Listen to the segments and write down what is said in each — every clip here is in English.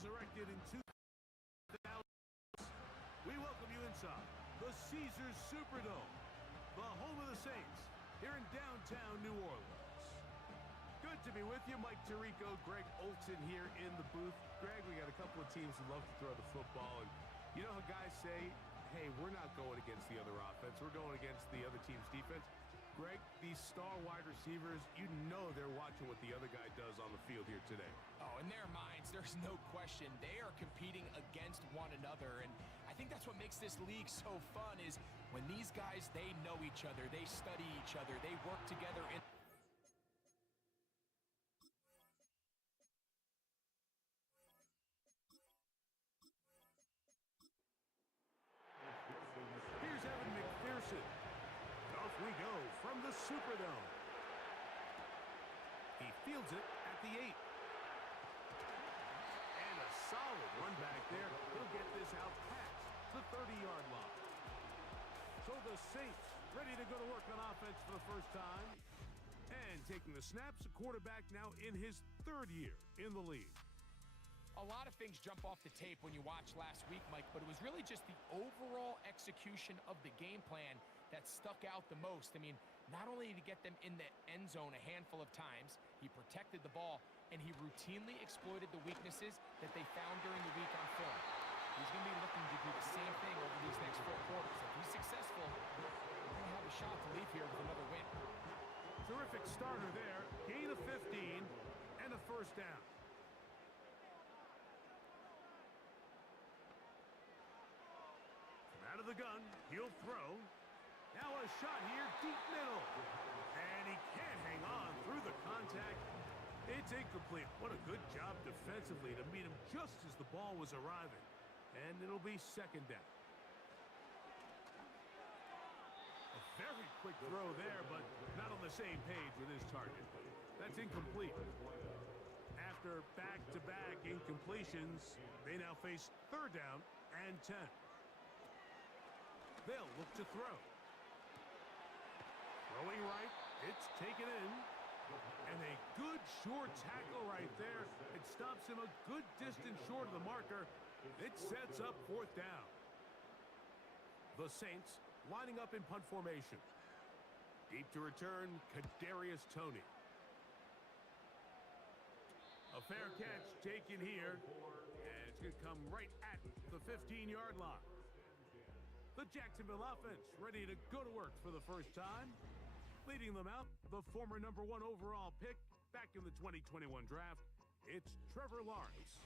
Resurrected in 2000, we welcome you inside the Caesars Superdome, the home of the Saints, here in downtown New Orleans. Good to be with you. Mike Tirico, Greg Olson here in the booth. Greg, we got a couple of teams who love to throw the football, and you know how guys say, hey, we're not going against the other offense, we're going against the other team's defense. Greg, these star wide receivers, you know they're watching what the other guy does on the field here today. Oh, in their minds, there's no question. They are competing against one another, and I think that's what makes this league so fun is when these guys, they know each other, they study each other, they work together in... Here's Evan McPherson. Off we go from the Superdome. He fields it at the 8. And a solid run back there. He'll get this out past the 30-yard line. So the Saints ready to go to work on offense for the first time. And taking the snaps, a quarterback now in his 3rd year in the league. A lot of things jump off the tape when you watch last week, Mike, but it was really just the overall execution of the game plan that stuck out the most. I mean, not only did he get them in the end zone a handful of times, he protected the ball, and he routinely exploited the weaknesses that they found during the week on film. He's going to be looking to do the same thing over these next 4 quarters. If he's successful, we're going to have a shot to leave here with another win. Terrific starter there. Gain of 15 and a first down. Out of the gun, he'll throw. Now a shot here, deep middle. And he can't hang on through the contact. It's incomplete. What a good job defensively to meet him just as the ball was arriving. And it'll be 2nd down. A very quick throw there, but not on the same page with his target. That's incomplete. After back-to-back incompletions, they now face 3rd down and 10. They'll look to throw. Throwing right, it's taken in. And a good short tackle right there. It stops him a good distance short of the marker. It sets up 4th down. The Saints lining up in punt formation. Deep to return, Kadarius Toney. A fair catch taken here. And it's going to come right at the 15-yard line. The Jacksonville offense ready to go to work for the first time. Leading them out, the former #1 overall pick back in the 2021 draft, it's Trevor Lawrence.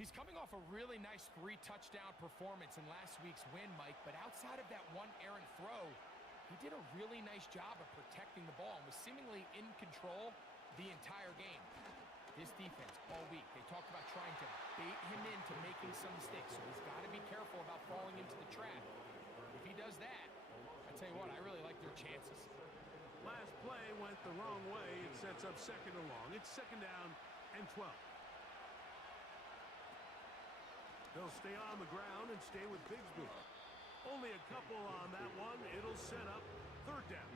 He's coming off a really nice 3-touchdown performance in last week's win, Mike, but outside of that one errant throw, he did a really nice job of protecting the ball and was seemingly in control the entire game. This defense all week, they talked about trying to bait him into making some mistakes, so he's got to be careful about falling into the trap. If he does that, I tell you what, I really like their chances. Last play went the wrong way. It sets up 2nd and long. It's 2nd down and 12. They'll stay on the ground and stay with Bigsby. Only a couple on that one. It'll set up 3rd down.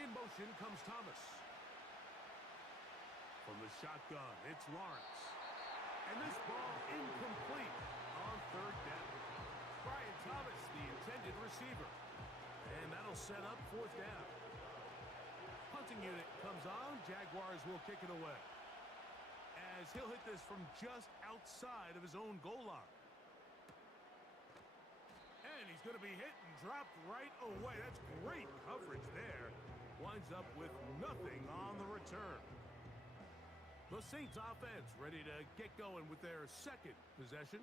In motion comes Thomas. From the shotgun, it's Lawrence. And this ball incomplete on 3rd down. Brian Thomas, the intended receiver. And that'll set up 4th down. Punting unit comes on. Jaguars will kick it away. As he'll hit this from just outside of his own goal line. And he's going to be hit and dropped right away. That's great coverage there. Winds up with nothing on the return. The Saints offense ready to get going with their 2nd possession.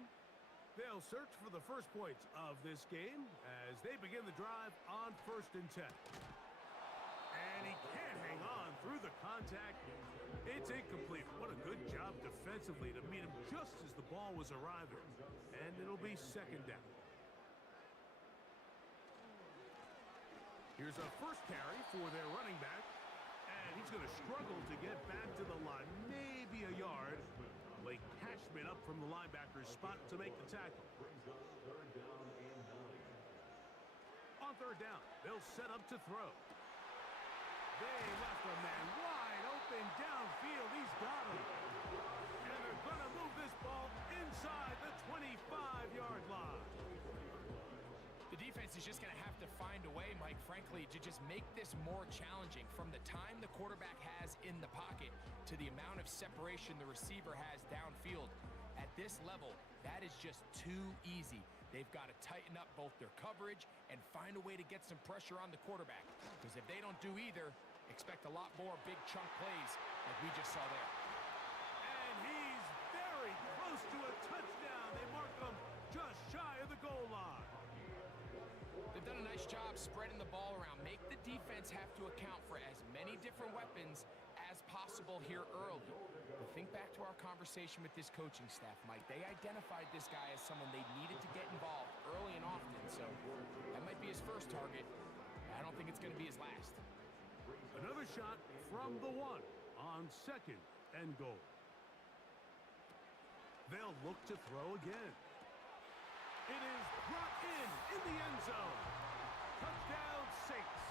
They'll search for the first points of this game as they begin the drive on 1st and 10. And he can't hang on through the contact. It's incomplete. What a good job defensively to meet him just as the ball was arriving. And it'll be 2nd down. Here's a first carry for their running back. And he's going to struggle to get back to the line. Maybe a yard. Blake Cashman up from the linebacker's spot to make the tackle. On 3rd down, they'll set up to throw. They left a man wide open downfield. He's got him. And they're going to move this ball inside the 25-yard line. The defense is just going to have to find a way, Mike, frankly, to just make this more challenging from the time the quarterback has in the pocket to the amount of separation the receiver has downfield. At this level, that is just too easy. They've got to tighten up both their coverage and find a way to get some pressure on the quarterback. Because if they don't do either, expect a lot more big chunk plays like we just saw there. And he's very close to a touchdown. They mark him just shy of the goal line. They've done a nice job spreading the ball around. Make the defense have to account for as many different weapons as possible here early. But think back to our conversation with this coaching staff, Mike. They identified this guy as someone they needed to get involved early and often. So that might be his first target. I don't think it's going to be his last. Another shot from the one on second and goal. They'll look to throw again. It is brought in the end zone. Touchdown Saints.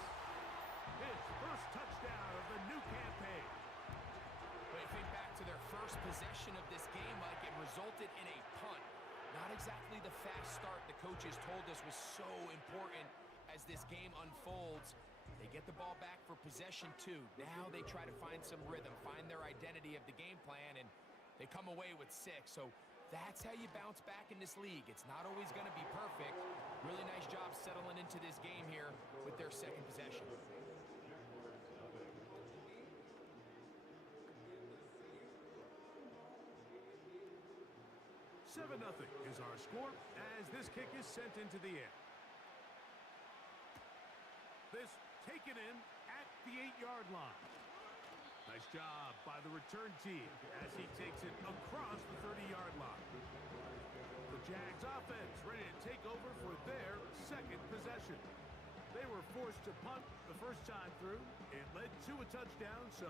His first touchdown of the new campaign. But you think back to their first possession of this game, Mike, it resulted in a punt. Not exactly the fast start the coaches told us was so important as this game unfolds. They get the ball back for possession two. Now they try to find some rhythm, find their identity of the game plan, and they come away with 6. So that's how you bounce back in this league. It's not always going to be perfect. Really nice job settling into this game here with their second possession. $7-0 is our score as this kick is sent into the air. This taken in at the 8-yard line. Nice job by the return team as he takes it across the 30-yard line. The Jags offense ready to take over for their second possession. They were forced to punt the first time through. It led to a touchdown, so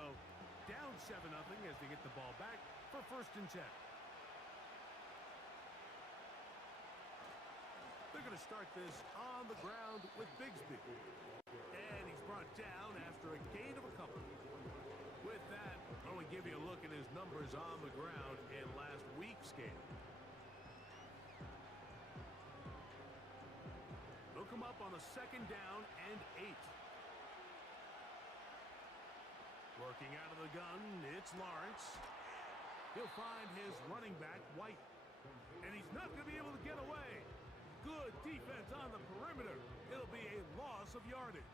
down 7-0 as they get the ball back for 1st and 10. They're going to start this on the ground with Bigsby. And he's brought down after a gain of a couple. With that, I want to give you a look at his numbers on the ground in last week's game. They'll come up on a 2nd down and 8. Working out of the gun, it's Lawrence. He'll find his running back, White. And he's not going to be able to get away. Good defense on the perimeter. It'll be a loss of yardage.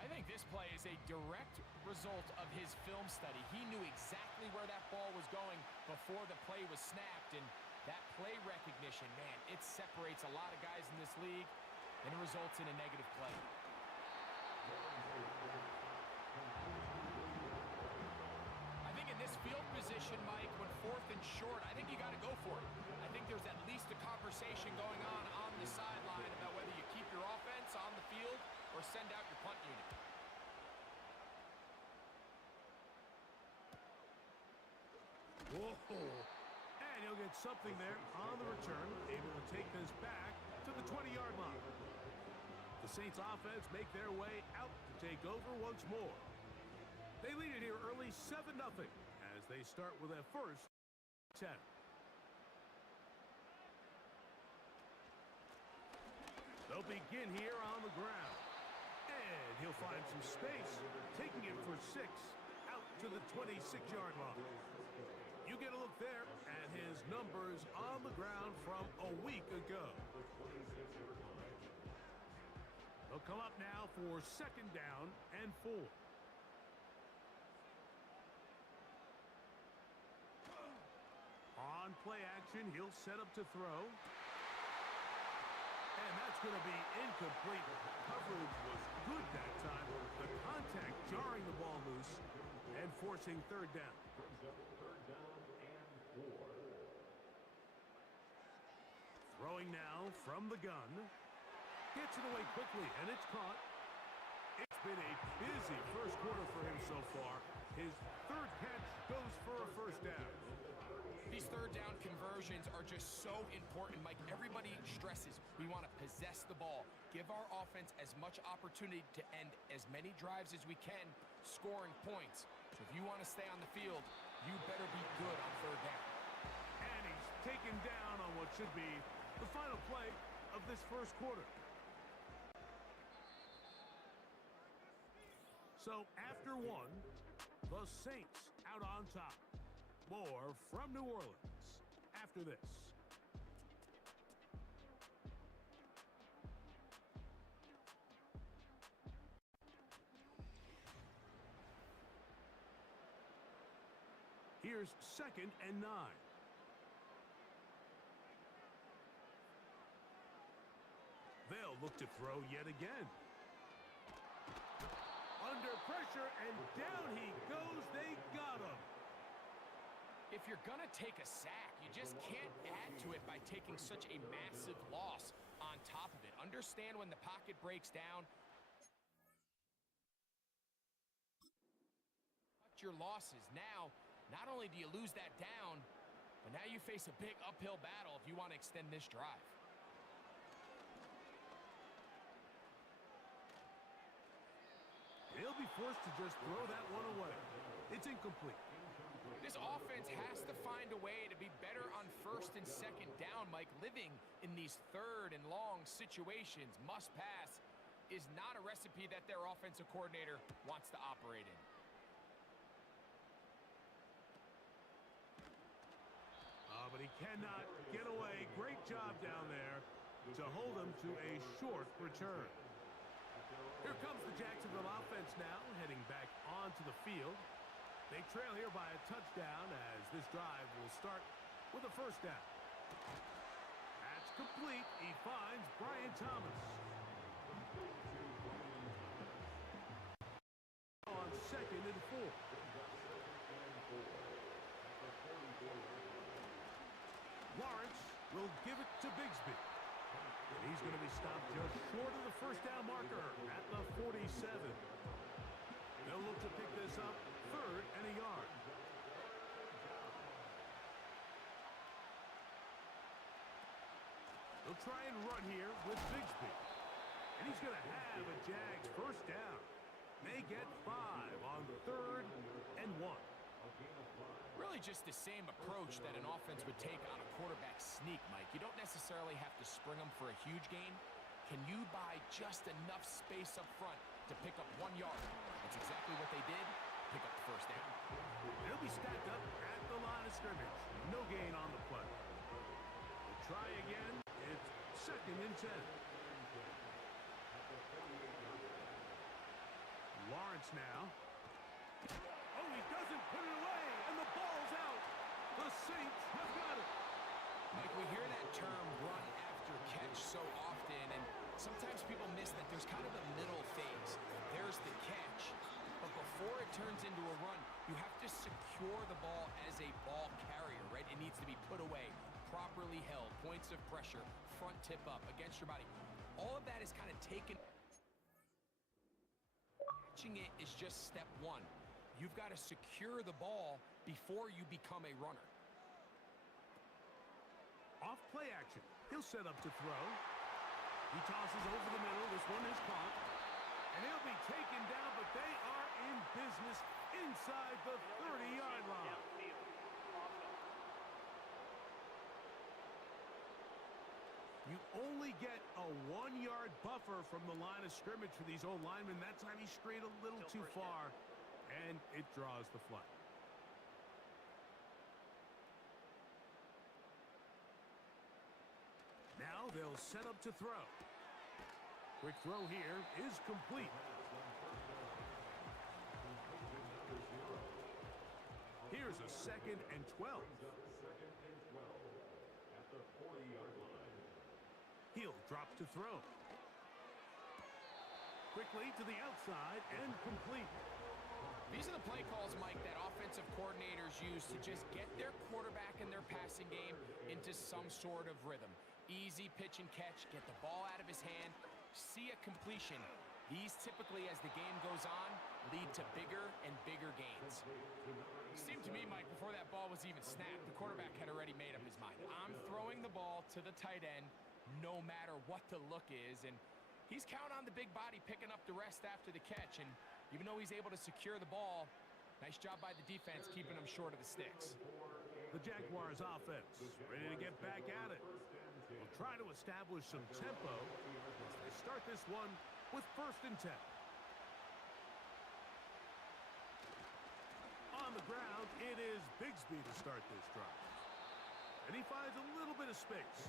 I think this play is a direct result of his film study. He knew exactly where that ball was going before the play was snapped, and that play recognition, man, it separates a lot of guys in this league, and it results in a negative play. I think in this field position, Mike, when 4th and short, I think you got to go for it. I think there's at least a conversation going on the sideline about whether you keep your offense on the field or send out your punt unit. Whoa. And he'll get something there on the return, able to take this back to the 20-yard line. The Saints offense make their way out to take over once more. They lead it here early 7-0 as they start with a 1st 10. They'll begin here on the ground. And he'll find some space, taking it for 6 out to the 26-yard line. You get a look there at his numbers on the ground from a week ago. They'll come up now for 2nd down and 4. On play action, he'll set up to throw. And that's going to be incomplete. Coverage was good that time. The contact jarring the ball loose and forcing 3rd down. Throwing now from the gun. Gets it away quickly, and it's caught. It's been a busy first quarter for him so far. His third catch goes for a first down. These third down conversions are just so important, Mike. Everybody stresses we want to possess the ball, give our offense as much opportunity to end as many drives as we can, scoring points. So if you want to stay on the field, you better be good on third down. And he's taken down on what should be the final play of this first quarter. So after one, the Saints out on top. More from New Orleans after this. Here's 2nd and 9. They'll look to throw yet again. Under pressure, and down he goes. They got him. If you're going to take a sack, you just can't add to it by taking such a massive loss on top of it. Understand when the pocket breaks down. Cut your losses. Now, not only do you lose that down, but now you face a big uphill battle if you want to extend this drive. He'll be forced to just throw that one away. It's incomplete. This offense has to find a way to be better on 1st and 2nd down, Mike. Living in these 3rd and long situations, must pass, is not a recipe that their offensive coordinator wants to operate in. But he cannot get away. Great job down there to hold him to a short return. Here comes the Jacksonville offense now, heading back onto the field. They trail here by a touchdown as this drive will start with a first down. That's complete. He finds Brian Thomas. On 2nd and 4. Lawrence will give it to Bigsby. And he's going to be stopped just short of the first down marker at the 47. They'll look to pick this up 3rd and a yard. They'll try and run here with Bigsby. And he's going to have a Jags first down. They get 5 on 3rd and 1. Really just the same approach that an offense would take on a quarterback sneak, Mike. You don't necessarily have to spring them for a huge gain. Can you buy just enough space up front to pick up 1 yard? That's exactly what they did. Pick up the first down. They'll be stacked up at the line of scrimmage. No gain on the play. We'll try again. It's 2nd and 10. Lawrence now. Oh, he doesn't put it away, and the ball's out. The Saints have got it. Mike, we hear that term run after catch so often, and sometimes people miss that there's kind of a middle phase. There's the catch, but before it turns into a run, you have to secure the ball as a ball carrier, right? It needs to be put away, properly held, points of pressure, front tip up against your body. All of that is kind of taken. Catching it is just step 1. You've got to secure the ball before you become a runner. Off play action. He'll set up to throw. He tosses over the middle. This one is caught. And he'll be taken down, but they are in business inside the 30-yard line. You only get a 1-yard buffer from the line of scrimmage for these old linemen. That time he strayed a little too far, and it draws the flag. Now they'll set up to throw. Quick throw here is complete. Here's a 2nd and 12. He'll drop to throw. Quickly to the outside and complete. These are the play calls, Mike, that offensive coordinators use to just get their quarterback and their passing game into some sort of rhythm. Easy pitch and catch, get the ball out of his hand, see a completion. These typically, as the game goes on, lead to bigger and bigger gains. It seemed to me, Mike, before that ball was even snapped, the quarterback had already made up his mind. I'm throwing the ball to the tight end no matter what the look is, and he's counting on the big body picking up the rest after the catch, and even though he's able to secure the ball, nice job by the defense keeping him short of the sticks. The Jaguars offense ready to get back at it. Will try to establish some tempo as they start this one with 1st and 10. On the ground, it is Bigsby to start this drive. And he finds a little bit of space.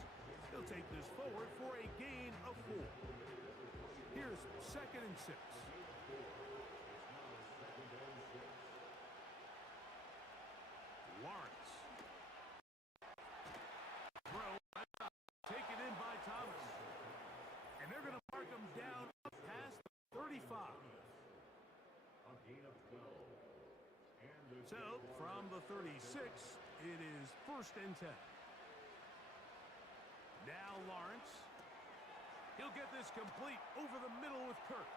He'll take this forward for a gain of 4. Here's 2nd and 6. Lawrence. Throw. Taken in by Thomas. And they're going to mark him down up past 35. So, from the 36, it is 1st and 10. Now Lawrence. He'll get this complete over the middle with Kirk.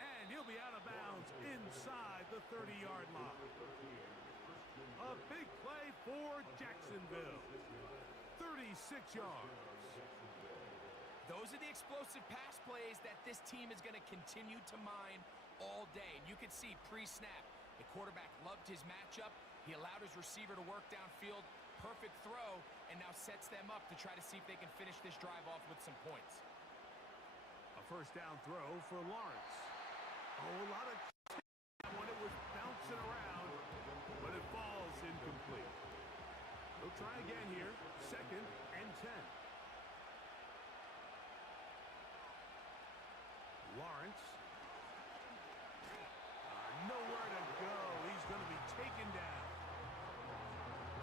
And he'll be out of bounds inside the 30-yard line. A big play for Jacksonville. 36 yards. Those are the explosive pass plays that this team is going to continue to mine all day. And you can see pre-snap, the quarterback loved his matchup. He allowed his receiver to work downfield. Perfect throw, and now sets them up to try to see if they can finish this drive off with some points. A 1st down throw for Lawrence. Oh, a lot of when it was bouncing around, but it falls incomplete. He'll try again here. 2nd and 10. Lawrence. Nowhere to go. He's going to be taken down.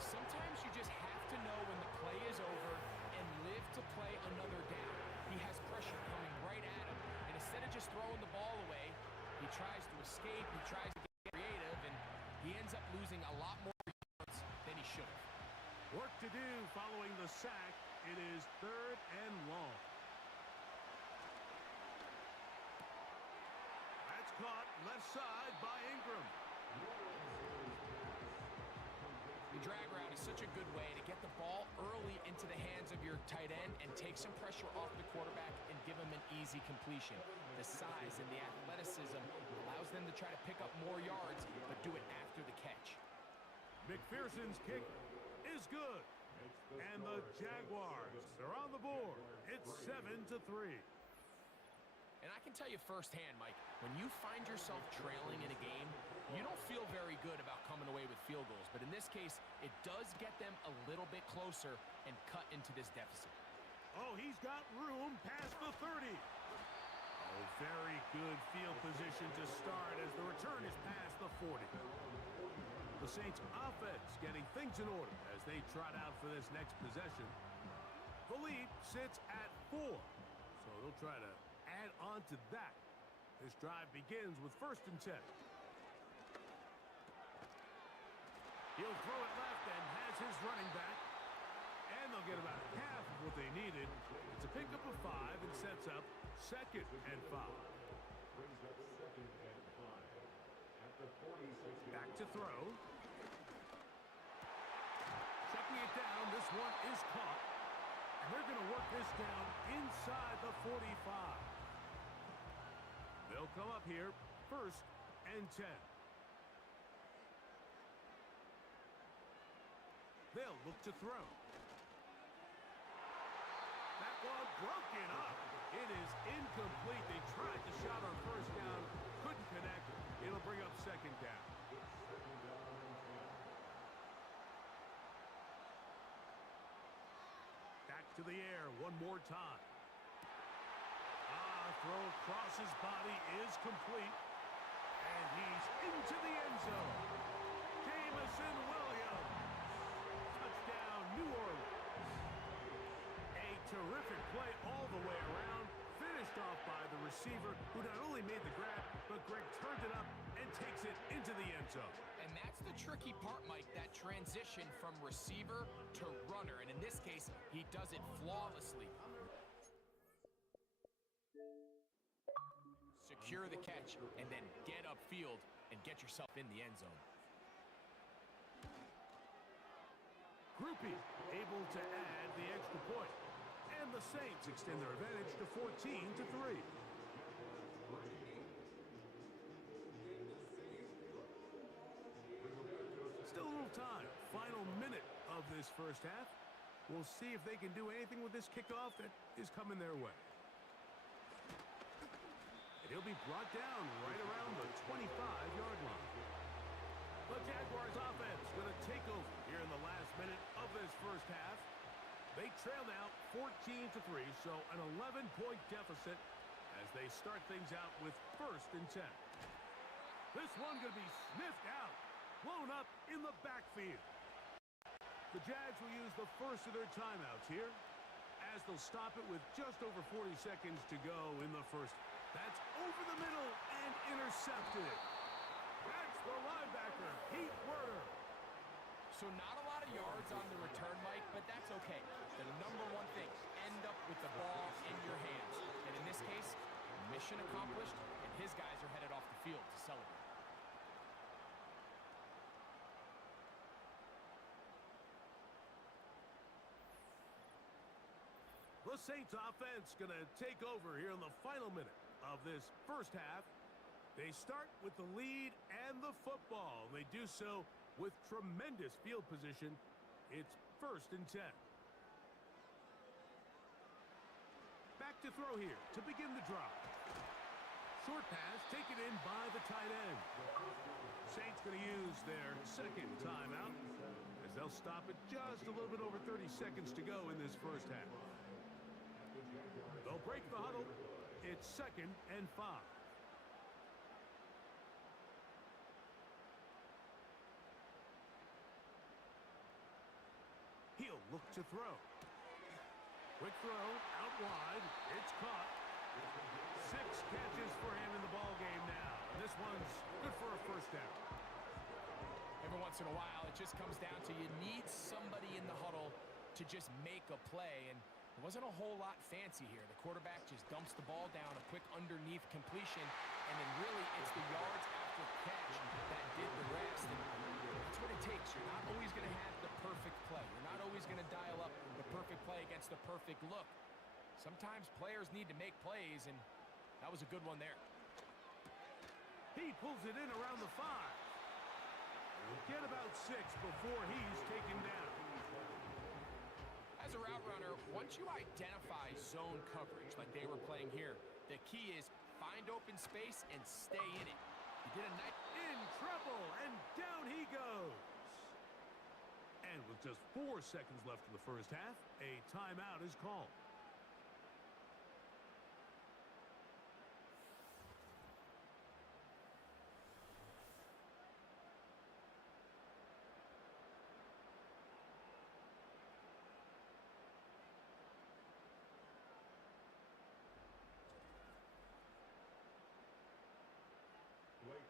Sometimes you just have to know when the play is over and live to play another down. He has pressure coming right at him, and instead of just throwing the ball away, he tries to escape, he tries to get creative, and he ends up losing a lot more yards than he should have. Work to do following the sack. It is 3rd and long. That's caught left side by Ingram. The drag route is such a good way to get the ball early into the hands of your tight end and take some pressure off the quarterback and give him an easy completion. The size and the athleticism allows them to try to pick up more yards, but do it after the catch. McPherson's kick is good. And the Jaguars are on the board. It's 7-3. And I can tell you firsthand, Mike, when you find yourself trailing in a game, you don't feel very good about coming away with field goals. But in this case, it does get them a little bit closer and cut into this deficit. Oh, he's got room past the 30. Oh, very good field position to start as the return is past the 40. The Saints offense getting things in order as they trot out for this next possession. The lead sits at 4, so they'll try to add on to that. This drive begins with 1st and 10. He'll throw it left and has his running back. And they'll get about half of what they needed. It's a pickup of 5 and sets up 2nd and 5. Back to throw. Checking it down. This one is caught. And they're going to work this down inside the 45. They'll come up here 1st and 10. They'll look to throw. That one broken up. It is incomplete. They tried the shot on 1st down. Couldn't connect. It'll bring up 2nd down. Back to the air one more time. Throw across his body is complete. And he's into the end zone. Jamison Williams. Touchdown, New Orleans. A terrific play all the way around. Finished off by the receiver, who not only made the grab, but Greg turned it up and takes it into the end zone. And that's the tricky part, Mike, that transition from receiver to runner. And in this case, he does it flawlessly. secure the catch, and then get upfield and get yourself in the end zone. Groupie able to add the extra point. And the Saints extend their advantage to 14-3. Still a little time. Final minute of this first half. We'll see if they can do anything with this kickoff that is coming their way. And he'll be brought down right around the 25-yard line. The Jaguars offense going to take over here in the last minute of this first half. They trail now 14-3, so an 11-point deficit as they start things out with 1st and 10. This one going to be sniffed out, blown up in the backfield. The Jags will use the first of their timeouts here as they'll stop it with just over 40 seconds to go in the first. That's over the middle and intercepted. That's the linebacker, Pete Werner. So not a lot of yards on the return, Mike, but that's okay. The number one thing, end up with the ball in your hands. And in this case, mission accomplished, and his guys are headed off the field to celebrate. The Saints offense going to take over here in the final minute of this first half. They start with the lead and the football. They do so with tremendous field position. It's 1st and 10. Back to throw here to begin the drive. Short pass taken in by the tight end. Saints going to use their second timeout as they'll stop it just a little bit over 30 seconds to go in this first half. They'll break the huddle. It's 2nd and 5. He'll look to throw. Quick throw out wide. It's caught. 6 catches for him in the ball game now. This one's good for a first down. Every once in a while, it just comes down to you need somebody in the huddle to just make a play, and there wasn't a whole lot fancy here. The quarterback just dumps the ball down, a quick underneath completion, and then really it's the yards after catch that did the rest. And that's what it takes. You're not always going to have the perfect play. You're not always going to dial up the perfect play against the perfect look. Sometimes players need to make plays, and that was a good one there. He pulls it in around the 5. He'll get about 6 before he's taken down. As a route runner, once you identify zone coverage like they were playing here, the key is find open space and stay in it. He did a nice... In trouble, and down he goes. And with just 4 seconds left in the first half, a timeout is called.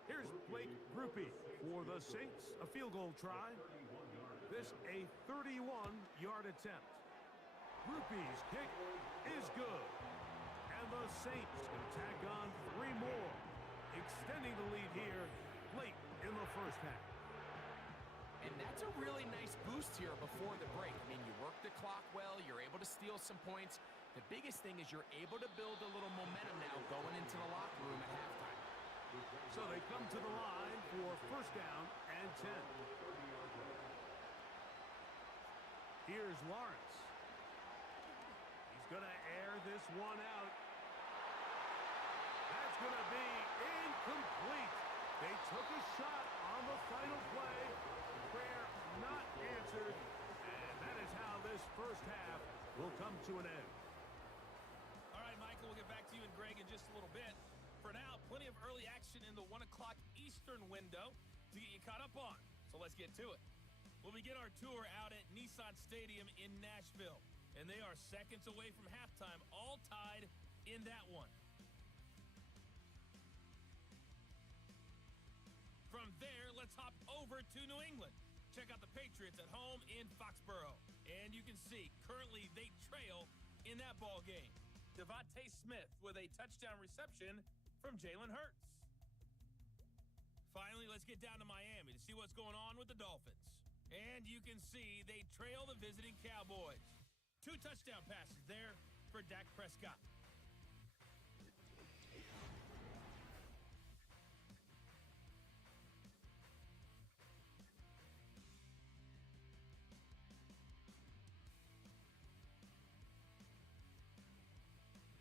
Here's Blake Groupie for the Saints. A field goal try. This a 31-yard attempt. Groupie's kick is good. And the Saints can tack on 3 more, extending the lead here late in the first half. And that's a really nice boost here before the break. I mean, you work the clock well. You're able to steal some points. The biggest thing is you're able to build a little momentum now going into the locker room at halftime. So they come to the line for first down and 10. Here's Lawrence. He's going to air this one out. That's going to be incomplete. They took a shot on the final play. Prayer not answered. And that is how this first half will come to an end. All right, Michael, we'll get back to you and Greg in just a little bit. For now, plenty of early action in the 1 o'clock Eastern window to get you caught up on. So let's get to it. We'll begin our tour out at Nissan Stadium in Nashville. And they are seconds away from halftime, all tied in that one. From there, let's hop over to New England. Check out the Patriots at home in Foxborough. And you can see, currently they trail in that ball game. Devontae Smith with a touchdown reception from Jalen Hurts. Finally, let's get down to Miami to see what's going on with the Dolphins. And you can see they trail the visiting Cowboys. 2 touchdown passes there for Dak Prescott.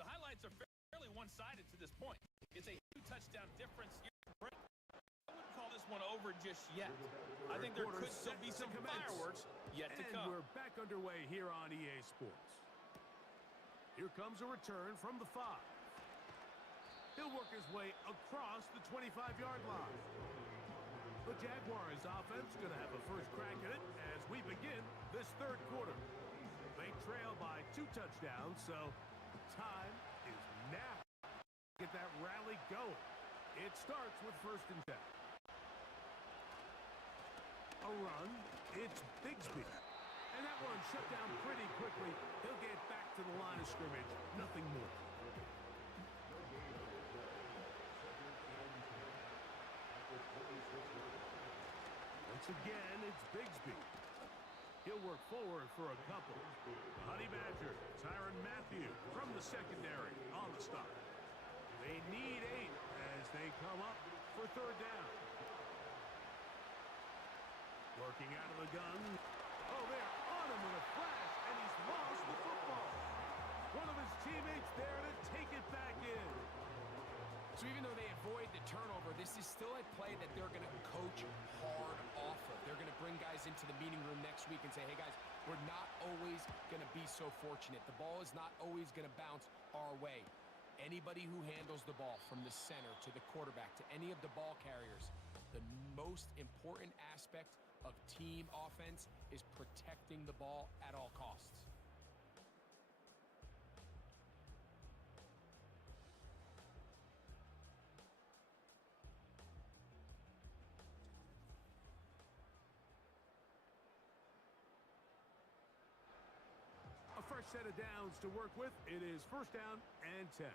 The highlights are fairly one-sided to this point. It's a 2-touchdown difference here. I wouldn't call this one over just yet. I think there could still be some fireworks yet to come. And we're back underway here on EA Sports. Here comes a return from the 5. He'll work his way across the 25-yard line. The Jaguars offense going to have a first crack at it as we begin this third quarter. They trail by 2 touchdowns, so time is now. Get that rally going. It starts with 1st and 10. A run. It's Bigsby. And that one shut down pretty quickly. He'll get back to the line of scrimmage. Nothing more. Once again, it's Bigsby. He'll work forward for a couple. Honey Badger, Tyrann Mathieu from the secondary on the stop. They need 8 as they come up for 3rd down. Working out of the gun. Oh, they're on him with a flash, and he's lost the football. One of his teammates there to take it back in. So even though they avoid the turnover, this is still a play that they're going to coach hard off of. They're going to bring guys into the meeting room next week and say, hey, guys, we're not always going to be so fortunate. The ball is not always going to bounce our way. Anybody who handles the ball from the center to the quarterback to any of the ball carriers, the most important aspect of team offense is protecting the ball at all costs. A fresh set of downs to work with. It is 1st down and 10.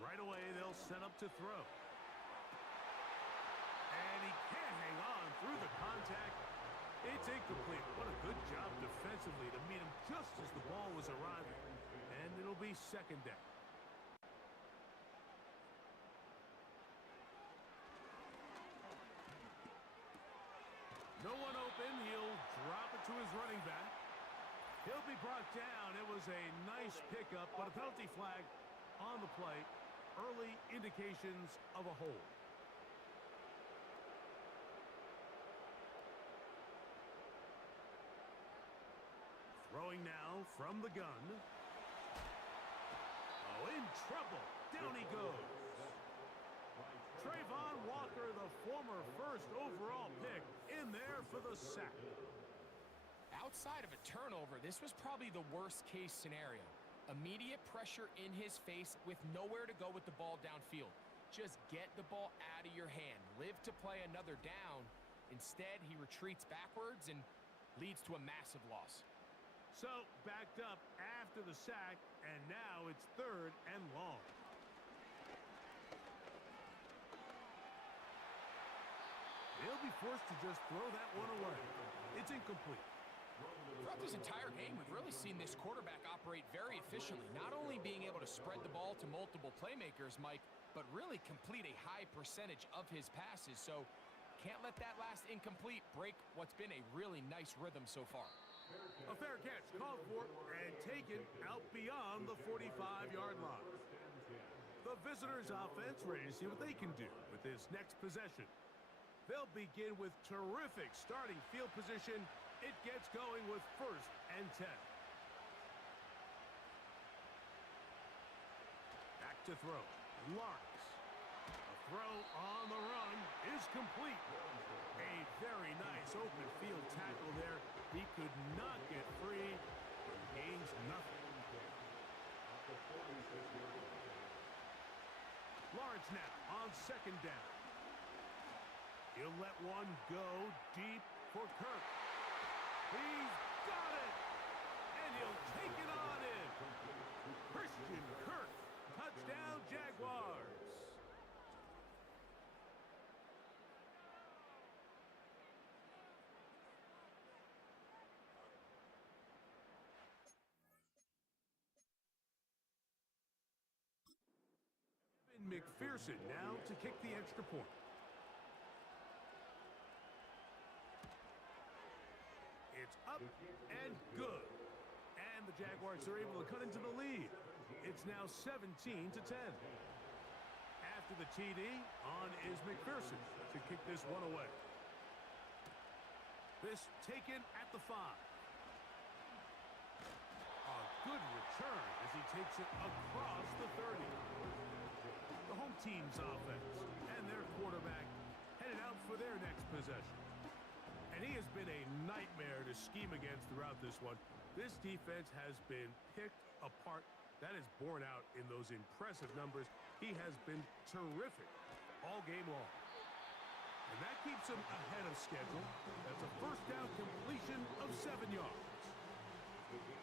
Right away, they'll set up to throw. And he can't hang on through the contact. It's incomplete. What a good job defensively to meet him just as the ball was arriving. And it'll be 2nd down. No one open. He'll drop it to his running back. He'll be brought down. It was a nice pickup, but a penalty flag on the play. Early indications of a hold. Throwing now from the gun. Oh, in trouble. Down he goes. Trayvon Walker, the former 1st overall pick, in there for the sack. Outside of a turnover, this was probably the worst-case scenario. Immediate pressure in his face with nowhere to go with the ball downfield. Just get the ball out of your hand. Live to play another down. Instead, he retreats backwards and leads to a massive loss. So, backed up after the sack, and now it's 3rd and long. They'll be forced to just throw that one away. It's incomplete. Throughout this entire game, we've really seen this quarterback operate very efficiently, not only being able to spread the ball to multiple playmakers, Mike, but really complete a high percentage of his passes. So can't let that last incomplete break what's been a really nice rhythm so far. A fair catch called for and taken out beyond the 45-yard line. The visitors' offense ready to see what they can do with this next possession. They'll begin with terrific starting field position. It gets going with 1st and 10. Back to throw. Lawrence. A throw on the run is complete. A very nice open field tackle there. He could not get free. Gains nothing. Lawrence now on 2nd down. He'll let one go deep for Kirk. He's got it! And he'll take it on in. Christian Kirk. Touchdown, McPherson now to kick the extra point. It's up and good. And the Jaguars are able to cut into the lead. It's now 17-10. After the TD, on is McPherson to kick this one away. This taken at the 5. A good return as he takes it across the 30. The home team's offense and their quarterback headed out for their next possession. And he has been a nightmare to scheme against throughout this one. This defense has been picked apart. That is borne out in those impressive numbers. He has been terrific all game long. And that keeps him ahead of schedule. That's a first down completion of 7 yards.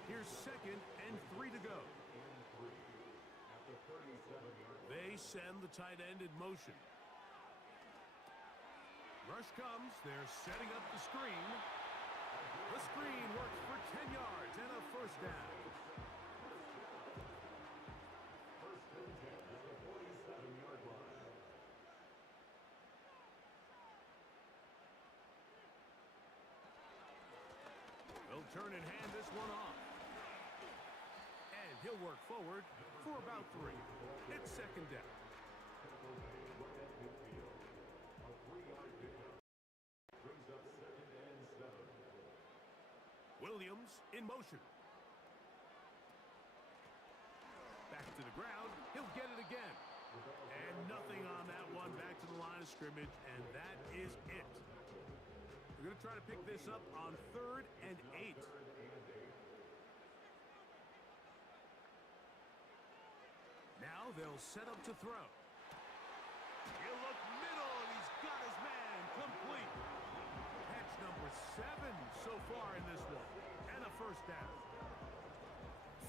Here's 2nd and 3 to go. They send the tight end in motion. Rush comes. They're setting up the screen. The screen works for 10 yards and a first down. They'll turn and hand this one off. And he'll work forward for about 3. It's 2nd down. Williams in motion. Back to the ground. He'll get it again. And nothing on that one. Back to the line of scrimmage, and that is it. They're going to try to pick this up on 3rd and 8. Now they'll set up to throw. He'll look middle, and he's got his man complete. Catch number 7 so far in this one, and a first down.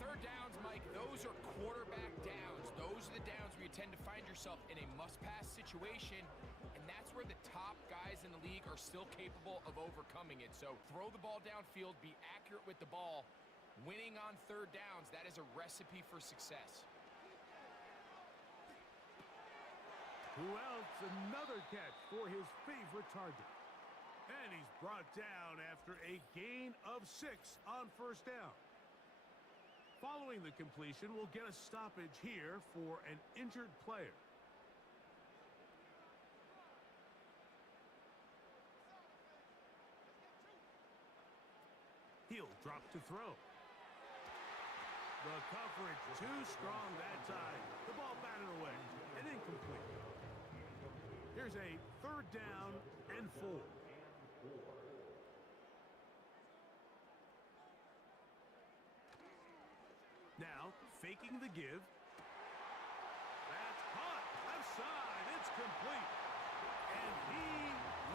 3rd downs, Mike, those are quarterback downs. Those are the downs where you tend to find yourself in a must-pass situation, and that's where the top guys in the league are still capable of overcoming it. So throw the ball downfield, be accurate with the ball. Winning on 3rd downs, that is a recipe for success. Who else? Another catch for his favorite target. And he's brought down after a gain of 6 on 1st down. Following the completion, we'll get a stoppage here for an injured player. He'll drop to throw. The coverage too strong that time. The ball batted away and incomplete. Here's a 3rd down and 4. Now, faking the give. That's caught. Left side. It's complete. And he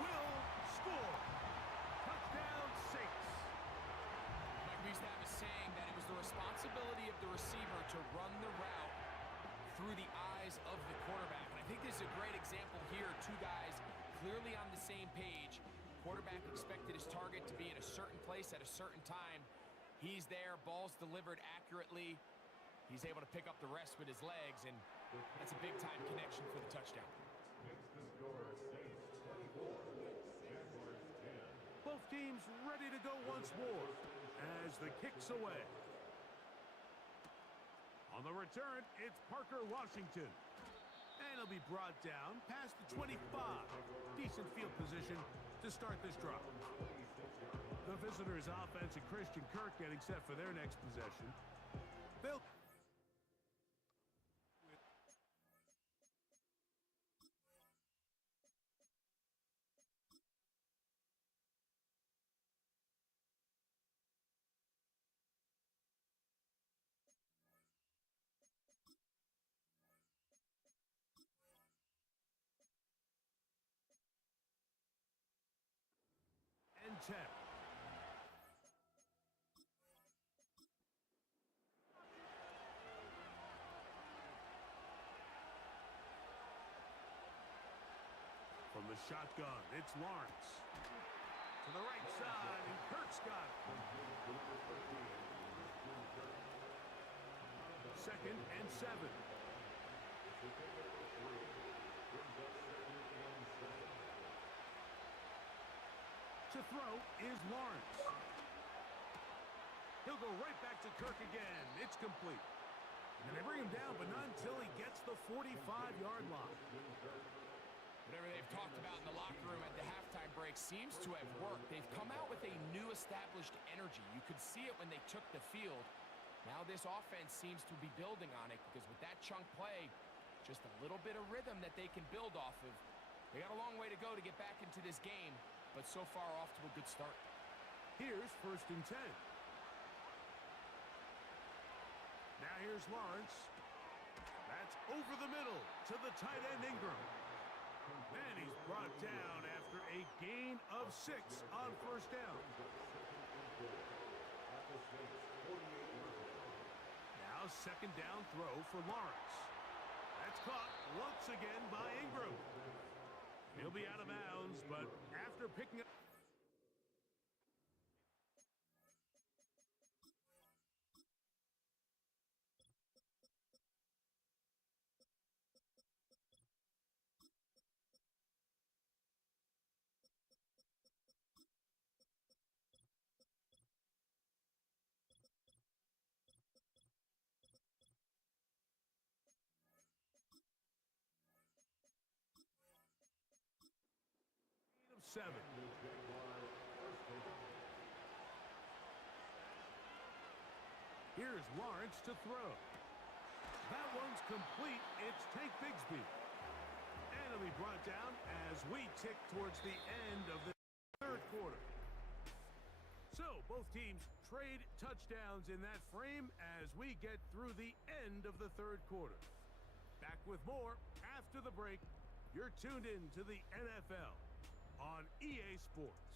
will score. Touchdown, Saints. Mike, we used to have a saying that it was the responsibility of the receiver to run the route through the eyes of the quarterback. And I think this is a great example here. 2 guys clearly on the same page. Quarterback expected his target to be in a certain place at a certain time. He's there, ball's delivered accurately. He's able to pick up the rest with his legs, and that's a big-time connection for the touchdown. Both teams ready to go once more as the kick's away. On the return, it's Parker Washington. And he'll be brought down past the 25. Decent field position to start this drive. The visitors' offense and Christian Kirk getting set for their next possession. They'll and 10. From the shotgun, it's Lawrence. To the right side, and Kirk's got it. 2nd and 7. To throw is Lawrence. He'll go right back to Kirk again. It's complete. And they bring him down, but not until he gets the 45-yard line. Whatever they've talked about in the locker room at the halftime break seems to have worked. They've come out with a new established energy. You could see it when they took the field. Now this offense seems to be building on it because with that chunk play, just a little bit of rhythm that they can build off of. They got a long way to go to get back into this game, but so far off to a good start. Here's 1st and 10. Now here's Lawrence. That's over the middle to the tight end Ingram. And he's brought down after a gain of 6 on 1st down. Now 2nd down throw for Lawrence. That's caught once again by Ingram. He'll be out of bounds, but after picking up... Seven. Here's Lawrence to throw. That one's complete. It's Tank Bigsby. And it'll be brought down as we tick towards the end of the 3rd quarter. So both teams trade touchdowns in that frame as we get through the end of the 3rd quarter. Back with more after the break. You're tuned in to the NFL on EA Sports.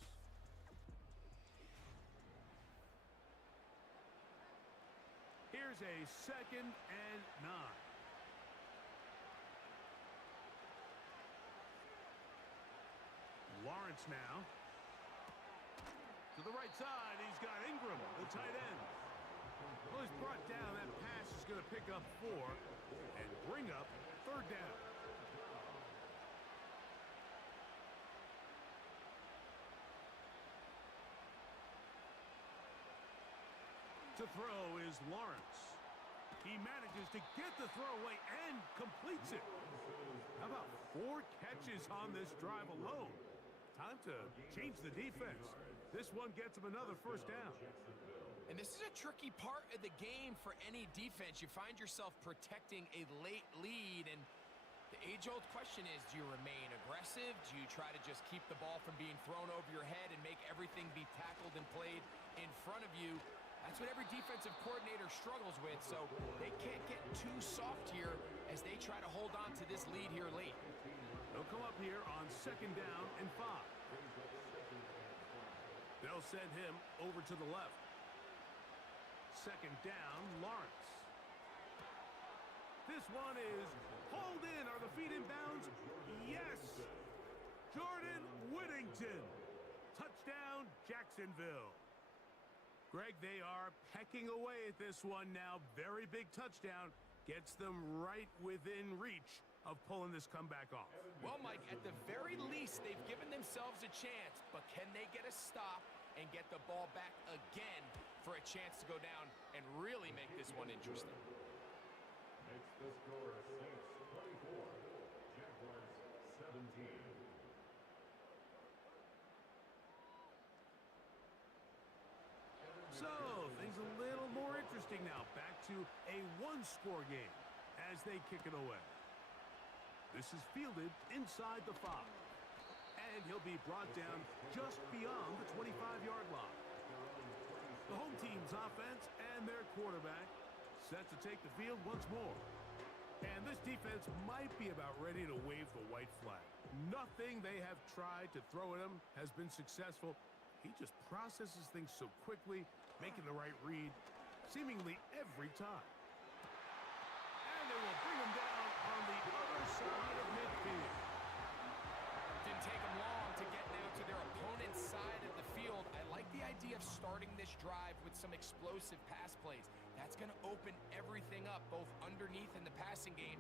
Here's a 2nd and 9. Lawrence now. To the right side, he's got Ingram, the tight end. Well, he's brought down. That pass is going to pick up 4 and bring up 3rd down. To throw is Lawrence. He manages to get the throw away and completes it. How about 4 catches on this drive alone? Time to change the defense. This one gets him another 1st down. And this is a tricky part of the game for any defense. You find yourself protecting a late lead, and the age-old question is, do you remain aggressive? Do you try to just keep the ball from being thrown over your head and make everything be tackled and played in front of you? That's what every defensive coordinator struggles with, so they can't get too soft here as they try to hold on to this lead here late. They'll come up here on 2nd down and 5. They'll send him over to the left. 2nd down, Lawrence. This one is hauled in. Are the feet in bounds? Yes! Jordan Whittington. Touchdown, Jacksonville. Greg, they are pecking away at this one now. Very big touchdown. Gets them right within reach of pulling this comeback off. Well, Mike, at the very least, they've given themselves a chance, but can they get a stop and get the ball back again for a chance to go down and really make this one interesting? Makes the score Saints 24, Jaguars 17. So, things a little more interesting now. Back to a 1-score game as they kick it away. This is fielded inside the 5. And he'll be brought down just beyond the 25-yard line. The home team's offense and their quarterback set to take the field once more. And this defense might be about ready to wave the white flag. Nothing they have tried to throw at him has been successful. He just processes things so quickly, making the right read seemingly every time. And they will bring him down on the other side of midfield. Didn't take them long to get now to their opponent's side of the field. I like the idea of starting this drive with some explosive pass plays. That's going to open everything up, both underneath in the passing game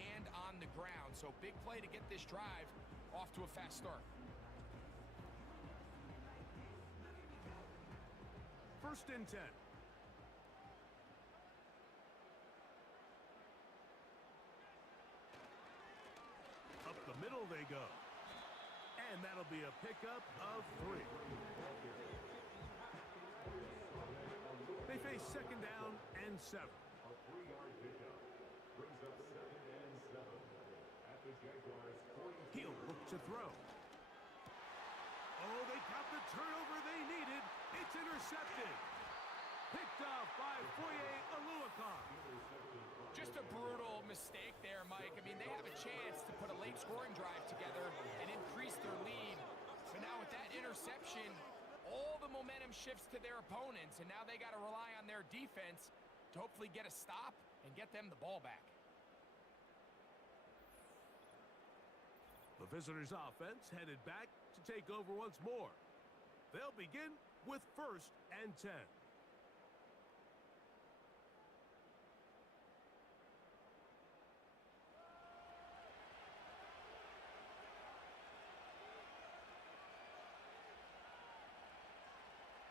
and on the ground. So big play to get this drive off to a fast start. First and 10. Up the middle they go. And that'll be a pickup of 3. They face second down and 7. A 3-yard pickup brings up 2nd and 7 at the Jaguars 42. He'll look to throw. Oh, they got the turnover they needed. It's intercepted. Picked off by Foye Oluokun. Just a brutal mistake there, Mike. I mean, they have a chance to put a late scoring drive together and increase their lead. But now with that interception, all the momentum shifts to their opponents, and now they got to rely on their defense to hopefully get a stop and get them the ball back. The visitors' offense headed back to take over once more. They'll begin with first and 10.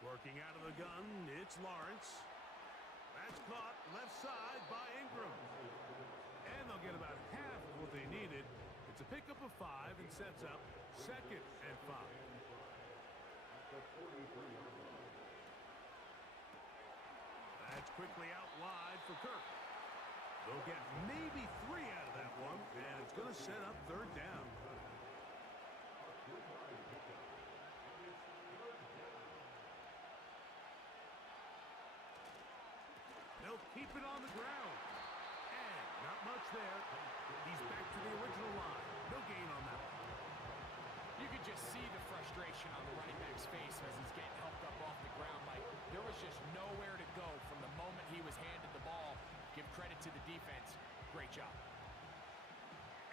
Working out of the gun, it's Lawrence. That's caught left side by Ingram. And they'll get about half of what they needed. It's a pickup of 5 and sets up second and 5. That's quickly out wide for Kirk. They'll get maybe 3 out of that one, and it's going to set up third down. They'll keep it on the ground. And not much there. He's back to the original line. No gain on that one. You could just see the frustration on the running back's face as he's getting helped up off the ground. Like, there was just nowhere to go from the moment he was handed the ball. Give credit to the defense. Great job.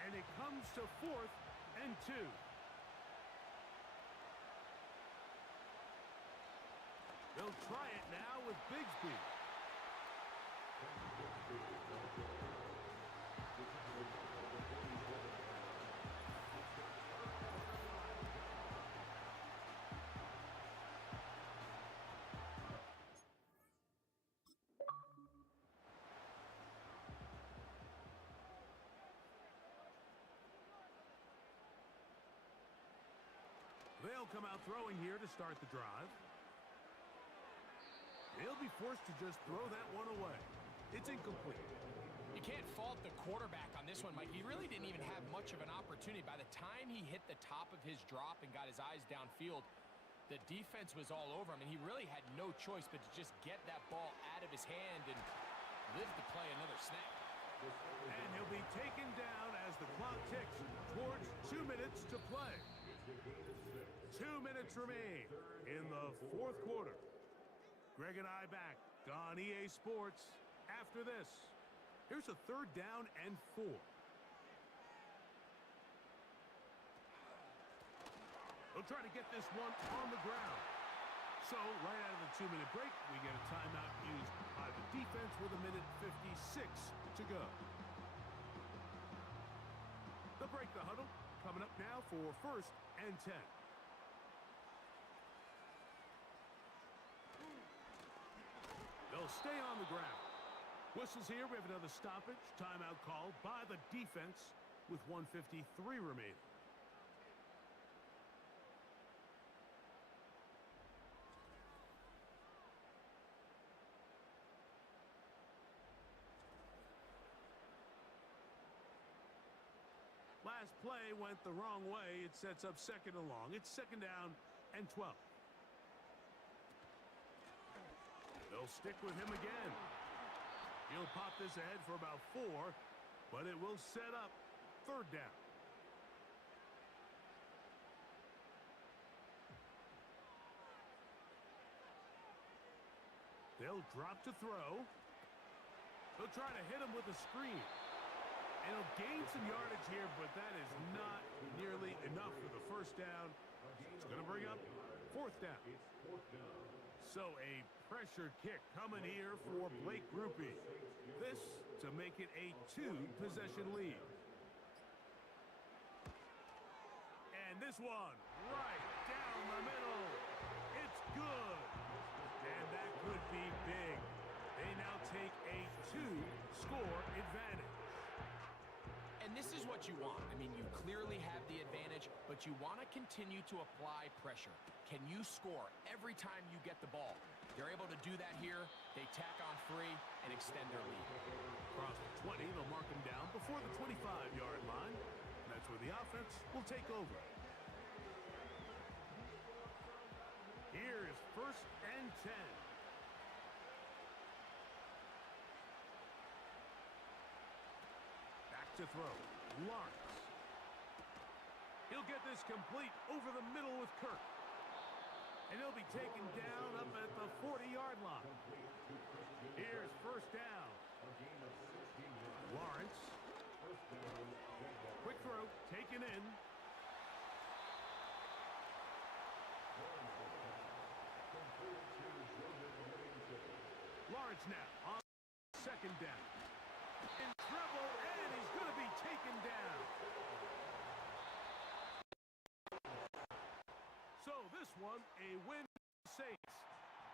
And it comes to 4th and 2. They'll try it now with Bigsby. They'll come out throwing here to start the drive. They'll be forced to just throw that one away. It's incomplete. You can't fault the quarterback on this one, Mike. He really didn't even have much of an opportunity. By the time he hit the top of his drop and got his eyes downfield, the defense was all over him, and he really had no choice but to just get that ball out of his hand and live to play another snap. And he'll be taken down as the clock ticks towards 2 minutes to play. 2 minutes remain in the 4th quarter. Greg and I back on EA Sports after this. Here's a 3rd down and 4. They'll try to get this one on the ground. So, right out of the 2-minute break, we get a timeout used by the defense with 1:56 to go. They'll break the huddle. Coming up now for first and 10. They'll stay on the ground. Whistles here. We have another stoppage. Timeout called by the defense with 1:53 remaining. Last play went the wrong way. It sets up second and long. It's second down and 12. They'll stick with him again. He'll pop this ahead for about 4, but it will set up third down. They'll drop to throw. They'll try to hit him with a screen. And he'll gain some yardage here, but that is not nearly enough for the first down. It's going to bring up 4th down. So a pressure kick coming here for Blake Grupe. This to make it a 2-possession lead. And this one right down the middle. It's good. And that could be big. They now take a 2-score advantage. And this is what you want. I mean, you clearly have the advantage, but you want to continue to apply pressure. Can you score every time you get the ball? They're able to do that here. They tack on 3 and extend their lead. Across the 20, they'll mark him down before the 25-yard line. That's where the offense will take over. Here is 1st and 10. Back to throw. Lawrence. He'll get this complete over the middle with Kirk. And he'll be taken down up at the 40-yard line. Here's 1st down. Lawrence. Quick throw, taken in. Lawrence now on 2nd down. In trouble, and he's going to be taken down. So this one, a win for the Saints.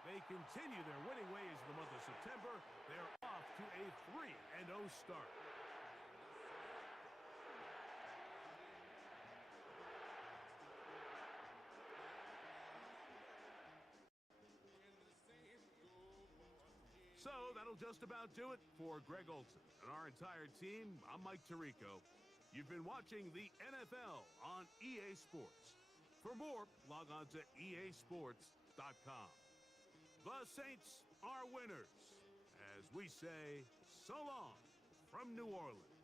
They continue their winning ways in the month of September. They're off to a 3-0 start. So that'll just about do it for Greg Olson and our entire team. I'm Mike Tirico. You've been watching the NFL on EA Sports. For more, log on to easports.com. The Saints are winners, as we say so long from New Orleans.